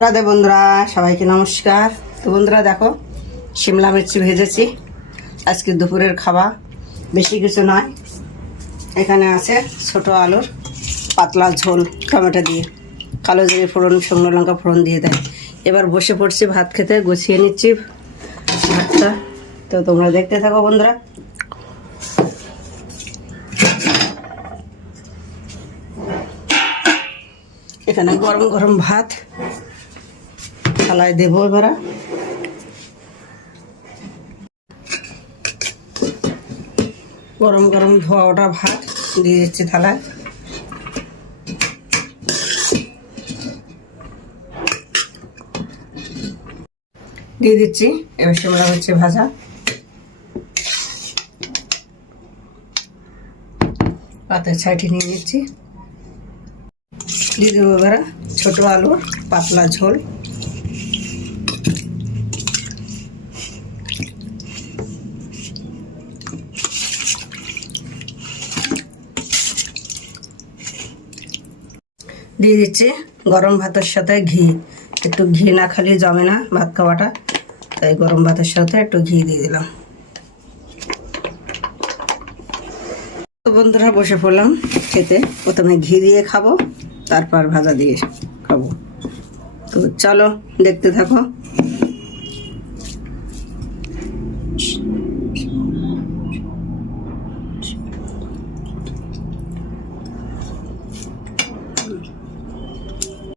রাধে বন্ধুরা, সবাইকে নমস্কার। তো বন্ধুরা দেখো, শিমলা মির্চি ভেজেছি। আজকে দুপুরের খাবার বেশি কিছু নয়। এখানে আছে ছোট আলুর পাতলা ঝোল, টমেটো দিয়ে কালো জিরে ফোড়ন, শুকনো লঙ্কা ফোড়ন দিয়ে দেয়। এবার বসে পড়ছি ভাত খেতে, গুছিয়ে নিচ্ছি ভাতটা। তো তোমরা দেখতে থাকো বন্ধুরা। এখানে গরম গরম ভাত থালায় দেবো। এবার গরম গরম ধোয়া ওটা ভাত দিয়ে দিচ্ছি থালায়। দিয়ে দিচ্ছি এবার শিমলা মির্চি ভাজা, পাতের ছাইটি নিয়ে নিচ্ছি। দিয়ে দেবো এবার ছোটো আলুর পাতলা ঝোল। দিয়ে দিচ্ছি গরম ভাতের সাথে ঘি। একটু ঘি না খালি জমে না ভাত খাওয়াটা, তাই গরম ভাতের সাথে একটু ঘি দিয়ে দিলাম। তো বন্ধুরা বসে পড়লাম খেতে। প্রথমে ঘি দিয়ে খাবো, তারপর ভাজা দিয়ে খাবো। তো চলো দেখতে থাকো।